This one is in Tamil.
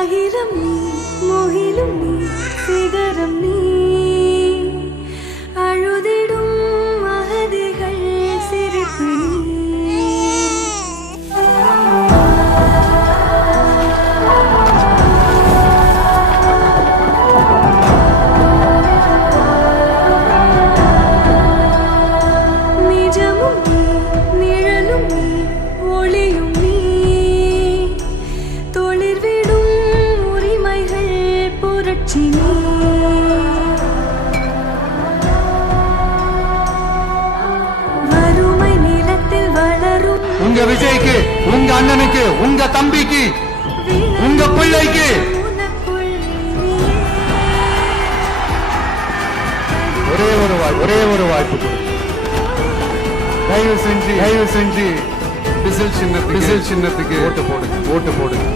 ஆயிரம் நீ மோகிலும் நீ சிகரம் நீ அழுதிடும் அகதிகள் சிரிப்பு நீ நிஜமும் நீ நிழலும் நீ ஒளியும் நீ தொழிற்விடும் உரிமைகள் புரட்சி நீ வறுமை நிலத்தில் வளரும் உங்க விஜய்க்கு, உங்க அண்ணனுக்கு, உங்க தம்பிக்கு, உங்க பிள்ளைக்கு உனக்குள் நீயே. ஒரே ஒரு வாய்ப்பு கொடு. தயவு செஞ்சு விசில் சின்னத்துக்கு ஓட்டு போடுங்க.